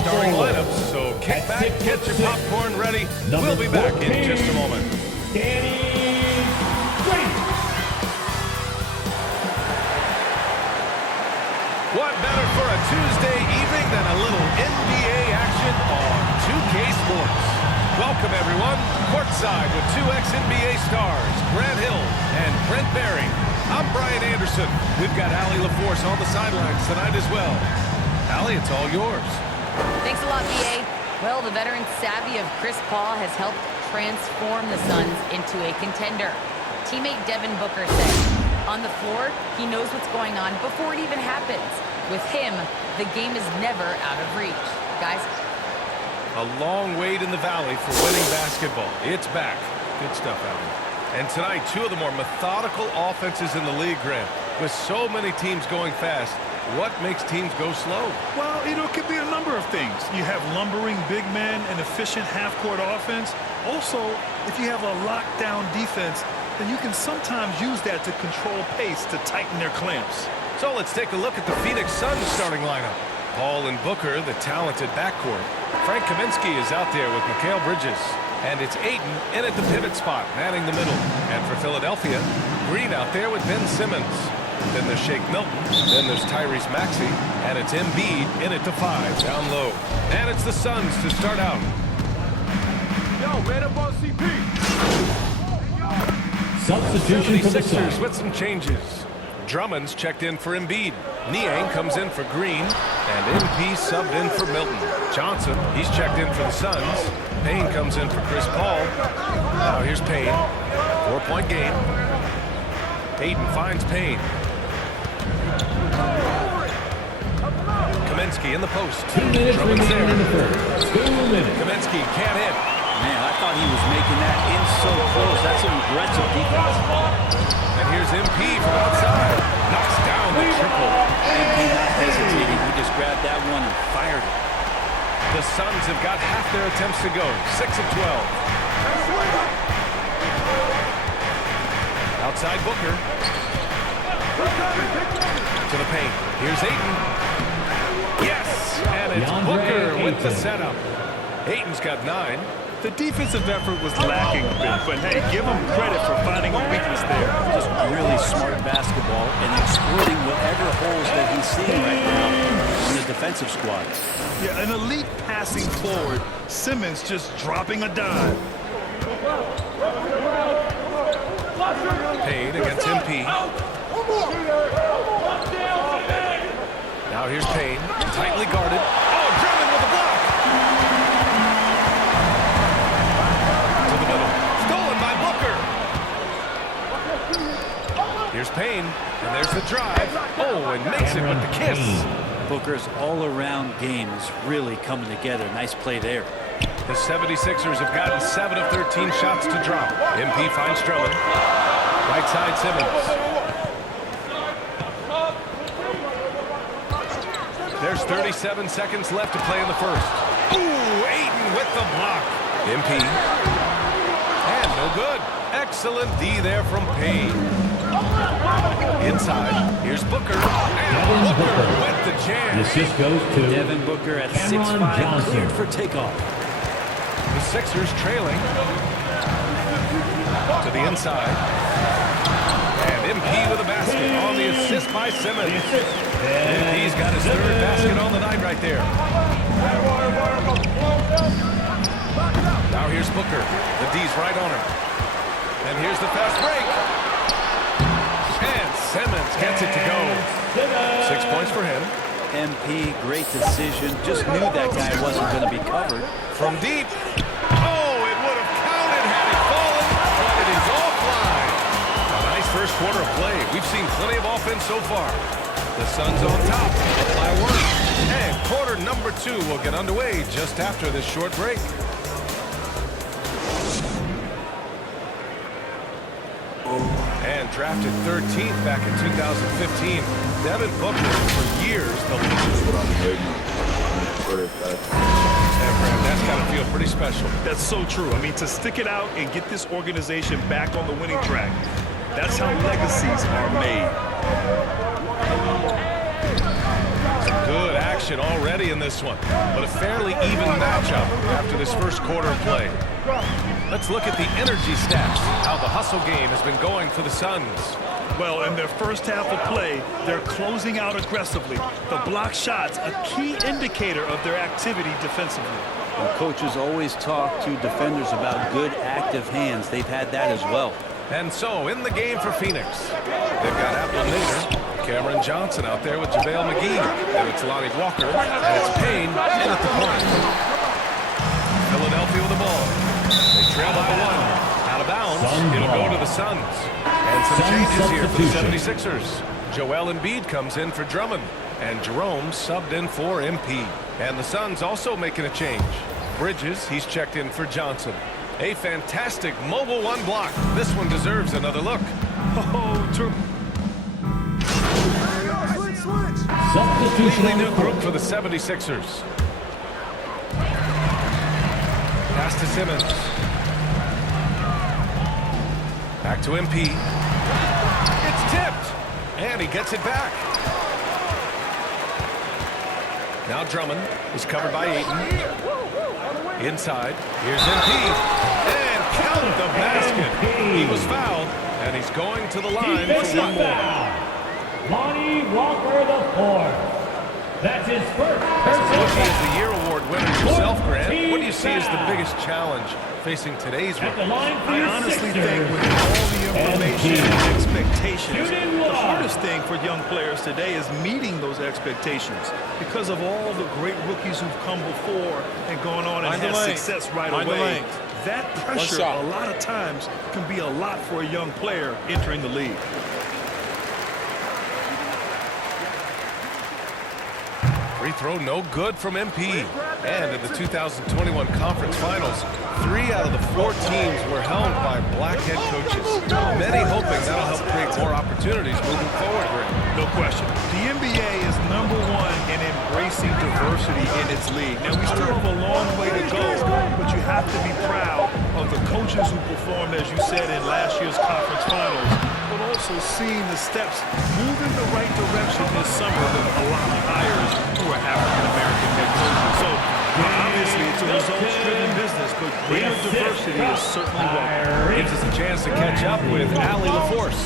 starting lineups, so kick back, get your popcorn ready. We'll be back in just a moment. What better for a Tuesday evening than a little NBA action on 2K Sports? Welcome, everyone, courtside with two ex-NBA stars, Grant Hill and Brent Barry. I'm Brian Anderson. We've got Allie LaForce on the sidelines tonight as well. Allie, it's all yours. Thanks a lot, BA. Well, the veteran savvy of Chris Paul has helped transform the Suns into a contender. Teammate Devin Booker said, on the floor, he knows what's going on before it even happens. With him, the game is never out of reach. Guys? A long wait in the valley for winning basketball. It's back. Good stuff, Allie. And tonight, two of the more methodical offenses in the league, Grant. With so many teams going fast, what makes teams go slow? Well, it could be a number of things. You have lumbering big men and efficient half-court offense. Also, if you have a lockdown defense, then you can sometimes use that to control pace to tighten their clamps. So let's take a look at the Phoenix Suns starting lineup. Paul and Booker, the talented backcourt. Frank Kaminsky is out there with Mikal Bridges. And it's Ayton in at the pivot spot, manning the middle. And for Philadelphia, Green out there with Ben Simmons. Then there's Shake Milton. Then there's Tyrese Maxey. And it's Embiid in at the 5, down low. And it's the Suns to start out. Yo, man up on CP. Substitution for the 76ers Suns. with some changes. Drummond's checked in for Embiid. Niang comes in for Green. And MP subbed in for Milton. Johnson, he's checked in for the Suns. Payne comes in for Chris Paul. Now here's Payne. 4-point game. Ayton finds Payne. Kaminsky in the post. 2 minutes Drummond's remaining in the there. first. 2 minutes. Kaminsky can't hit. Man, I thought he was making that in so close. That's some aggressive defense. And here's MP from outside. Knocks down the triple. MP not hesitating. He just grabbed that one and fired it. The Suns have got half their attempts to go. 6 of 12. Outside Booker. To the paint. Here's Ayton. Yes! And it's Booker with the setup. Ayton's got 9. The defensive effort was lacking a bit, but hey, give them credit for finding a weakness there. Just really smart basketball and exploiting whatever holes that he's seeing right now on the defensive squad. Yeah, an elite passing forward. Simmons just dropping a dime. Payne against MP. Now here's Payne. Tightly guarded. Oh, Drummond with a block. To the middle. Stolen by Booker. Here's Payne. And there's the drive. Oh, and makes it with the kiss. Booker's all-around game is really coming together. Nice play there. The 76ers have gotten 7 of 13 shots to drop. MP finds Drummond. Right side Simmons. There's 37 seconds left to play in the first. Ooh, Ayton with the block. MP. And no good. Excellent D there from Payne. Inside. Here's Booker. And Booker with the The jam. assist goes to Devin Booker at Cameron 6'5", Johnson. cleared for takeoff. The Sixers trailing. To the inside. And MP with a basket on the assist by Simmons. MP's got his 3rd basket on the night right there. Now here's Booker. The D's right on him. And here's the fast break. And Simmons gets it to go. 6 points for him. MP, great decision. Just knew that guy wasn't going to be covered. From deep. Oh, it would have counted had it fallen, but it is offline. A nice first quarter of play. We've seen plenty of offense so far. The Suns on top. Apply work. And quarter number 2 will get underway just after this short break. And drafted 13th back in 2015, Devin Booker for years the leader. That's got to feel pretty special. That's so true. I mean, to stick it out and get this organization back on the winning track, that's how legacies are made. Some good action action already in this one, but a fairly even matchup after this first quarter of play. Let's look at the energy stats, how the hustle game has been going for the Suns. Well, in their first half of play, they're closing out aggressively. The block shots, a key indicator of their activity defensively. And coaches always talk to defenders about good active hands. They've had that as well. And so, in the game for Phoenix, they've got Apple Nader, Cameron Johnson out there with JaVale McGee, and it's Lonnie Walker, and it's Payne in at the point. Philadelphia with the ball. They trail by one. Out of bounds. It'll go to the Suns. And some changes here for the 76ers. Joel Embiid comes in for Drummond, and Jerome subbed in for MP. And the Suns also making a change. Bridges, he's checked in for Johnson. A fantastic mobile one block. This one deserves another look. Completely new group for the 76ers. Pass to Simmons. Back to MP. It's tipped. And he gets it back. Now Drummond is covered by Ayton. Inside. Here's MP. And count the basket. He was fouled. And he's going to the line for one more. Lonnie Walker IV. That's his first As a personal Rookie of foul. the Year award winner yourself, Grant, what do you see as the biggest challenge facing today's At the rookie? line for I your honestly Sixers. think with all the information and expectations, Shooting the one. hardest thing for young players today is meeting those expectations because of all the great rookies who've come before and gone on and had success right away. That pressure a lot of times can be a lot for a young player entering the league. Free throw no good from MP. And in the 2021 conference finals, 3 out of the 4 teams were helmed by black head coaches. Many hoping that'll help create more opportunities moving forward, Grant. No question. The NBA is #1 in embracing diversity in its league. Now, we still have a long way to go, but you have to be proud of the coaches who performed, as you said, in last year's conference finals, but also seeing the steps move in the right direction this summer with a lot of hires who are African-American head coaches. So, obviously, it's a results-driven business, but greater diversity is certainly welcome. Gives us a chance to catch up with Allie LaForce.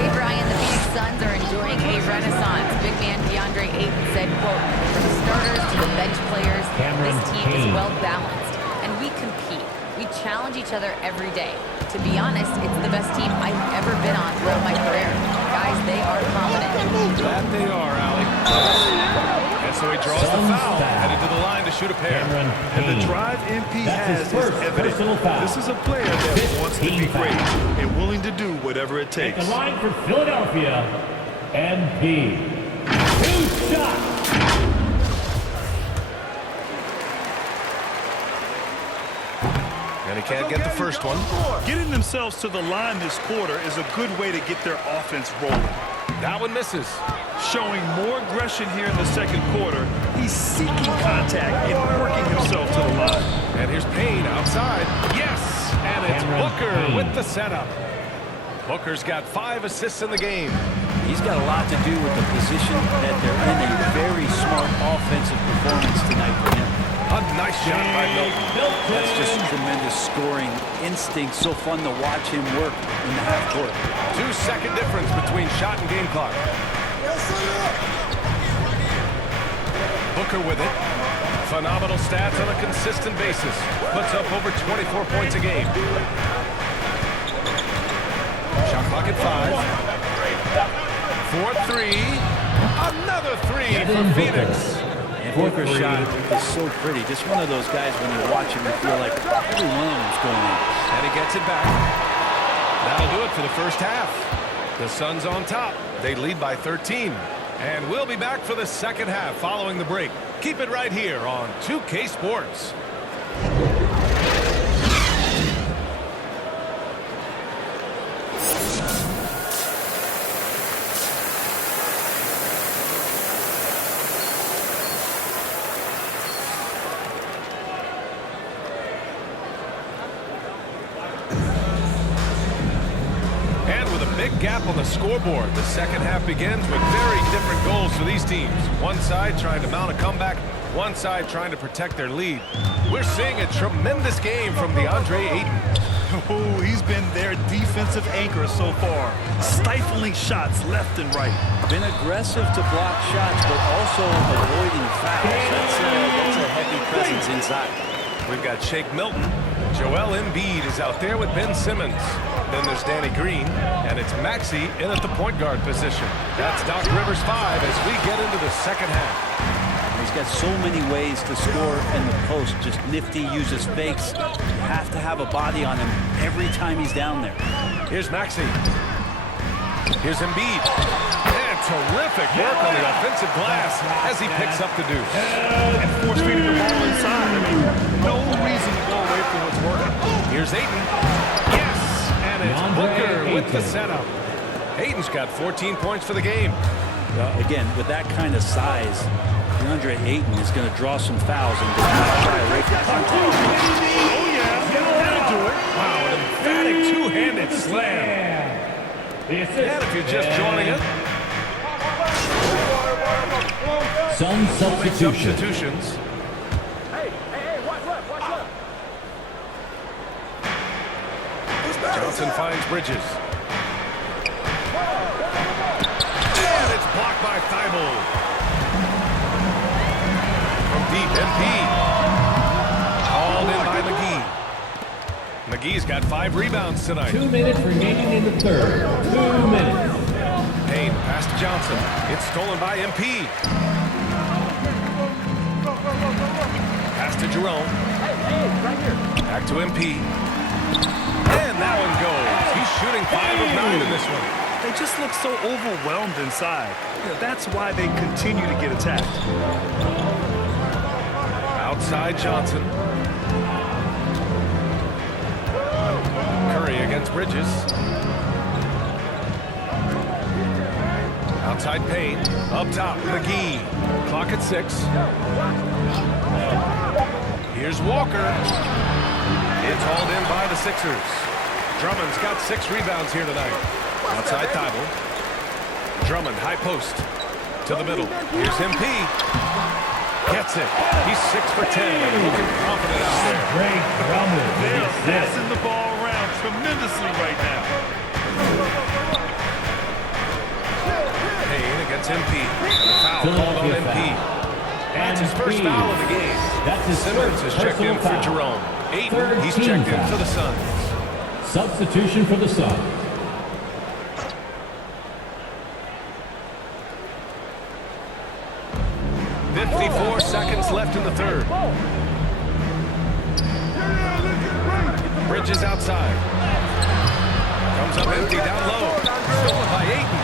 Hey, Brian, the Phoenix Suns are enjoying a renaissance. Big man DeAndre Ayton said, quote, from the starters to the bench players, this team is well-balanced, and we compete. We challenge each other every day. To be honest, it's the best team I've ever been on throughout my career. Guys, they are confident. That they are, Allie. And so he draws the foul, headed to the line to shoot a pair. And the drive MP has is evident. This is a player that wants to be great and willing to do whatever it At takes. the line for Philadelphia, MP. 2 shots. And he can't get the first one. Getting themselves to the line this quarter is a good way to get their offense rolling. That one misses. Showing more aggression here in the second quarter. He's seeking contact and working himself to the line. And here's Payne outside. Yes! And it's Booker with the setup. Booker's got 5 assists in the game. He's got a lot to do with the position that they're in. A very smart offensive performance tonight for him. A nice shot by Milton. That's just tremendous scoring instinct. So fun to watch him work in the half court. 2-second difference between shot and game clock. Booker with it. Phenomenal stats on a consistent basis. Puts up over 24 points a game. Shot clock at 5. 4-3. Another 3 for Phoenix. And Booker's shot is so pretty. Just one of those guys, when you watch him, you feel like every one of them's going in. And he gets it back. That'll do it for the first half. The Suns on top. They lead by 13. And we'll be back for the second half following the break. Keep it right here on 2K Sports. And with a big gap on the scoreboard. The second half begins with very different goals for these teams. One side trying to mount a comeback, one side trying to protect their lead. We're seeing a tremendous game from DeAndre Ayton. Oh, he's been their defensive anchor so far, stifling shots left and right. Been aggressive to block shots, but also avoiding fouls. That's a heavy presence inside. We've got Shake Milton. Joel Embiid is out there with Ben Simmons. Then there's Danny Green, and it's Maxey in at the point guard position. That's Doc Rivers 5 as we get into the second half. He's got so many ways to score in the post. Just nifty, uses fakes. You have to have a body on him every time he's down there. Here's Maxey. Here's Embiid. And terrific work on the offensive glass as he picks up the deuce. And force feeding the ball inside. I mean, no reason to go away from what's working. Here's Ayton. Yes! And it's Booker with the setup. Ayton's got 14 points for the game. Again, with that kind of size, DeAndre Ayton is going to draw some fouls and does not shy away from contact. Oh, yeah. That'll do it. Wow, an emphatic two-handed slam. And if you're just joining us, Some substitution. substitutions. Johnson finds Bridges. And it's blocked by Thibault. From deep, MP. Called in by McGee. McGee's got 5 rebounds tonight. 2 minutes remaining in the third. 2 minutes. Payne pass to Johnson. It's stolen by MP. Pass to Jerome. Back to MP. And that one goes. He's shooting 5 of 9 in this one. They just look so overwhelmed inside. That's why they continue to get attacked. Outside Johnson. Curry against Bridges. Outside Payne. Up top, McGee. Clock at 6. Here's Walker. It's hauled in by the Sixers. Drummond's got 6 rebounds here tonight. Outside Thibault. Drummond, high post. To the middle. Here's MP. Gets it. He's 6 for 10 and looking confident out there. Great Drummond. They're passing the ball around tremendously right now. Payne against MP. And a foul called on MP. That's his first foul of the game. That's his Simmons has checked in for Jerome. Ayton, he's checked in for the Suns. Substitution for the Suns. Seconds left in the third. Bridges outside. Comes up empty down low. Stolen by Ayton.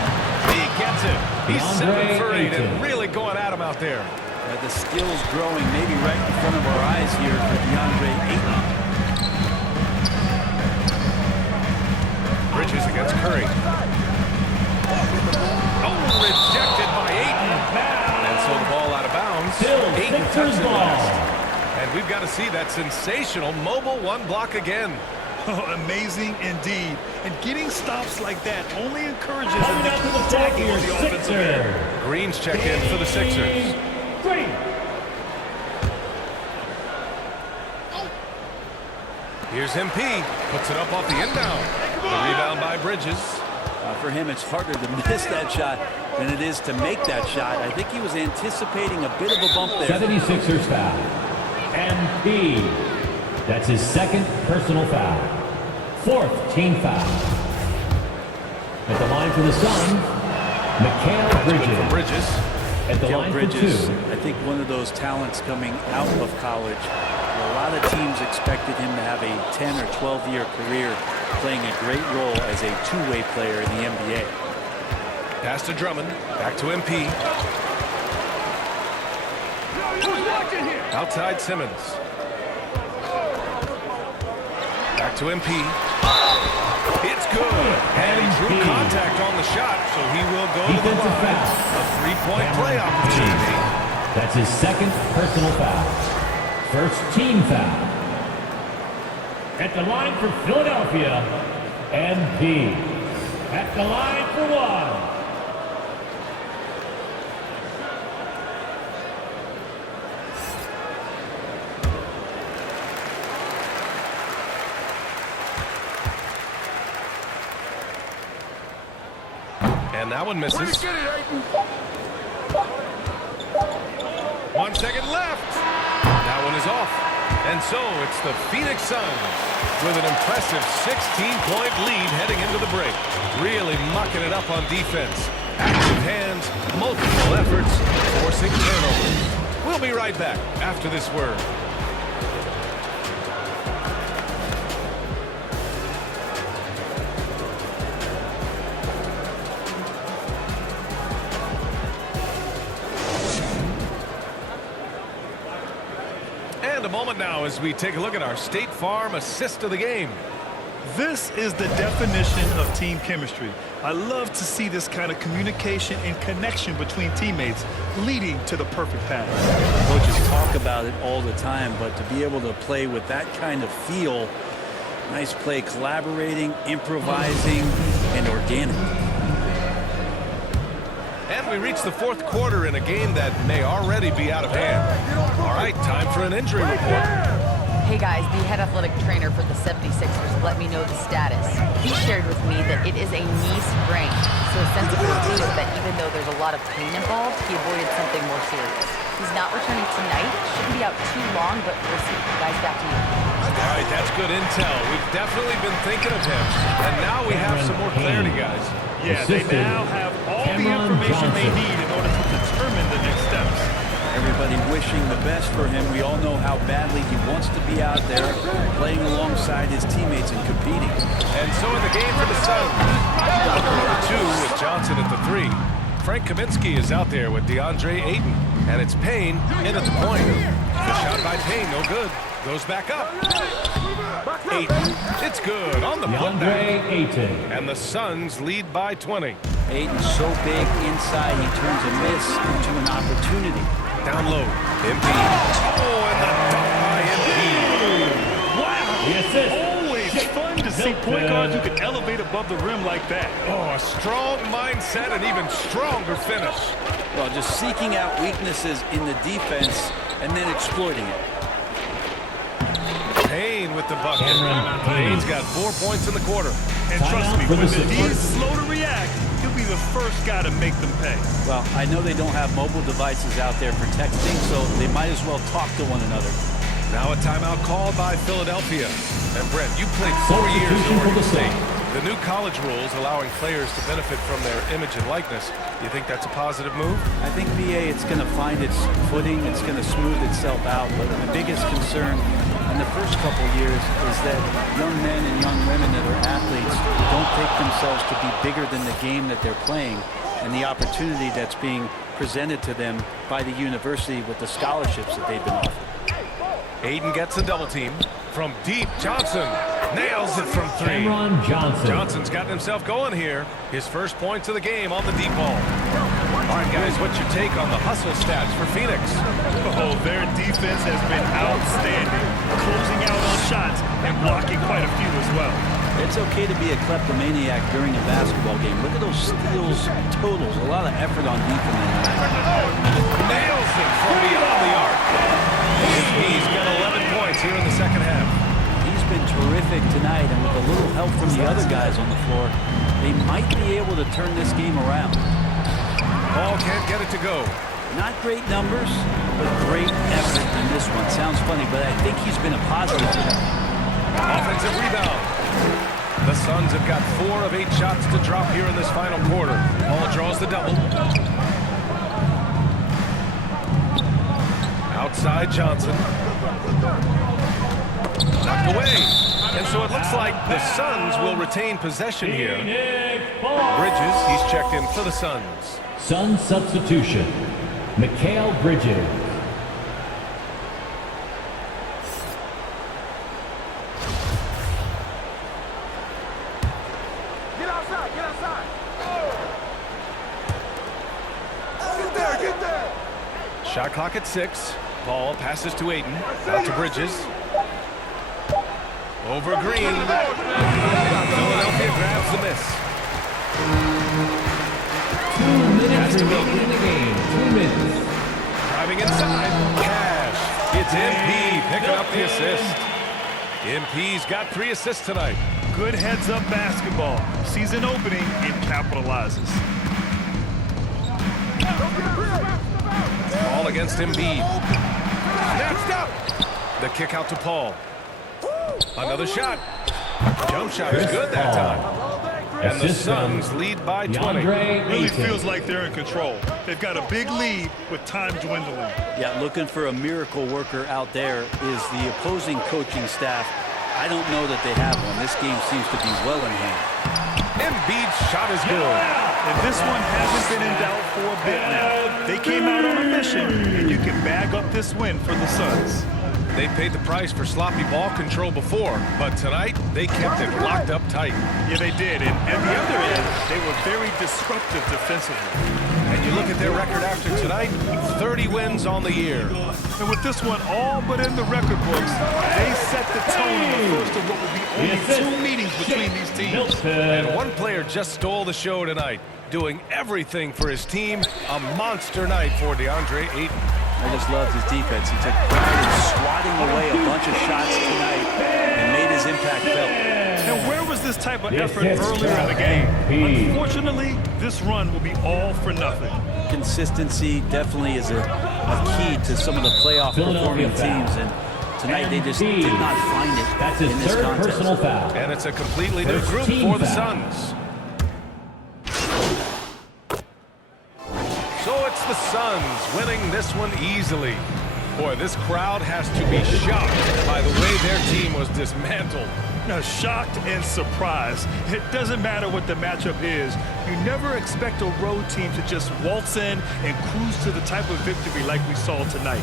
He gets it. He's 7 for 8 and really going at him out there. The skill's growing maybe right in front of our eyes here for DeAndre Ayton. Bridges against Curry. Oh, rejected by Ayton. And so the ball out of bounds. Ayton touches it last. And we've got to see that sensational mobile 1 block again. Oh, amazing indeed. And getting stops like that only encourages them to keep attacking on the offensive end. Green's check in for the Sixers. Here's MP. Puts it up off the inbound. The rebound by Bridges. For him, it's harder to miss that shot than it is to make that shot. I think he was anticipating a bit of a bump there. 76ers foul. MP. That's his 2nd personal foul. 4th team foul. At the line for the Suns, Mikal Bridges. From Bridges. At the Mikal line Bridges, for 2. I think one of those talents coming out of college. A lot of teams expected him to have a 10 or 12-year career playing a great role as a two-way player in the NBA. Pass to Drummond. Back to MP. Outside Simmons. Back to MP. It's good. And he drew contact on the shot, so he will go to the line. A 3-point play opportunity. That's his 2nd personal foul. 1st team foul. At the line for Philadelphia, MP. at the line for one. And that one misses. 1 second left. That one is off. And so it's the Phoenix Suns with an impressive 16-point lead heading into the break. Really mucking it up on defense. Active hands, multiple efforts, forcing turnovers. We'll be right back after this word. And a moment now as we take a look at our State Farm assist of the game. This is the definition of team chemistry. I love to see this kind of communication and connection between teammates leading to the perfect pass. Coaches talk about it all the time, but to be able to play with that kind of feel, nice play, collaborating, improvising, and organic. And we reach the fourth quarter in a game that may already be out of hand. All right, time for an injury report. Hey guys, the head athletic trainer for the 76ers let me know the status. He shared with me that it is a knee sprain, so a sense of relief that even though there's a lot of pain involved, he avoided something more serious. He's not returning tonight, shouldn't be out too long, but we'll see. Guys, back to you. All right, that's good intel. We've definitely been thinking of him. And now we have some more clarity, guys. Yeah, they now have all the information they need in order to determine the next steps. Everybody wishing the best for him. We all know how badly he wants to be out there, playing alongside his teammates and competing. And so in the game for the Suns, Booker at the 2 with Johnson at the 3. Frank Kaminsky is out there with DeAndre Ayton. And it's Payne in at the point. The shot by Payne, no good. Goes back up. Ayton, it's good on the putback. Ayton. And the Suns lead by 20. Ayton's so big inside, he turns a miss into an opportunity. Down low, Embiid. Oh, and the dunk by Embiid. Wow! The assist. Always fun to see point guards who can elevate above the rim like that. Oh, a strong mindset and even stronger finish. Well, just seeking out weaknesses in the defense and then exploiting it. Payne with the bucket. Payne's got 4 points in the quarter. And trust me, when the D is slow to react, he'll be the first guy to make them pay. Well, I know they don't have mobile devices out there for texting, so they might as well talk to one another. Now a timeout called by Philadelphia. And Brent, you played 4 years at Oregon State. The new college rules allowing players to benefit from their image and likeness. You think that's a positive move? I think, BA, it's going to find its footing. It's going to smooth itself out. But the biggest concern in the first couple years is that young men and young women that are athletes don't take themselves to be bigger than the game that they're playing and the opportunity that's being presented to them by the university with the scholarships that they've been offered. Ayton gets a double team. From deep, Johnson nails it from 3. Johnson. Johnson's gotten himself going here. His first points of the game on the deep ball. All right, guys, what's your take on the hustle stats for Phoenix? Oh, their defense has been outstanding, closing out on shots and blocking quite a few as well. It's okay to be a kleptomaniac during a basketball game. Look at those steals totals. A lot of effort on defense. Nails it from beyond the arc. He's got 11 points here in the second half. He's been terrific tonight, and with a little help from the other guys on the floor, they might be able to turn this game around. Ball can't get it to go. Not great numbers, but great effort in this one. Sounds funny, but I think he's been a positive today. Offensive rebound. The Suns have got 4 of 8 shots to drop here in this final quarter. Paul draws the double. Outside Johnson. Knocked away. And so it looks like the Suns will retain possession here. Bridges, he's checked in for the Suns. Suns substitution. Mikal Bridges. Get outside, get outside. Get there. Shot clock at 6. Ball passes to Ayton. Out to Bridges. Over Green. Philadelphia grabs the miss. 2 minutes remaining in the game. 2 minutes. Driving inside. Cash. It's MP picking up the assist. MP's got 3 assists tonight. Good heads-up basketball. Sees an opening and capitalizes. Ball against Embiid. Snatched up. The kick out to Paul. Another shot. Jump shot is good that time. And the Suns lead by 20. Really feels like they're in control. They've got a big lead with time dwindling. Yeah, looking for a miracle worker out there is the opposing coaching staff. I don't know that they have one. This game seems to be well in hand. Embiid's shot is good. And this one hasn't been in doubt for a bit now. They came out on a mission, and you can bag up this win for the Suns. They paid the price for sloppy ball control before, but tonight they kept it locked up tight. Yeah, they did. And at the other end, they were very disruptive defensively. And you look at their record after tonight, 30 wins on the year. And with this one all but in the record books, they set the tone in the first of what will be only 2 meetings between these teams. And one player just stole the show tonight, doing everything for his team. A monster night for DeAndre Ayton. I just loved his defense. He took pride in swatting away a bunch of shots tonight and made his impact felt. And where was this type of effort earlier in the game? Unfortunately, this run will be all for nothing. Consistency definitely is a key to some of the playoff performing teams, and tonight they just did not find it. That's his in this third contest. personal foul. And it's a completely new First group team for the foul. Suns. So it's the Suns winning this one easily. Boy, this crowd has to be shocked by the way their team was dismantled. Now, shocked and surprised. It doesn't matter what the matchup is. You never expect a road team to just waltz in and cruise to the type of victory like we saw tonight.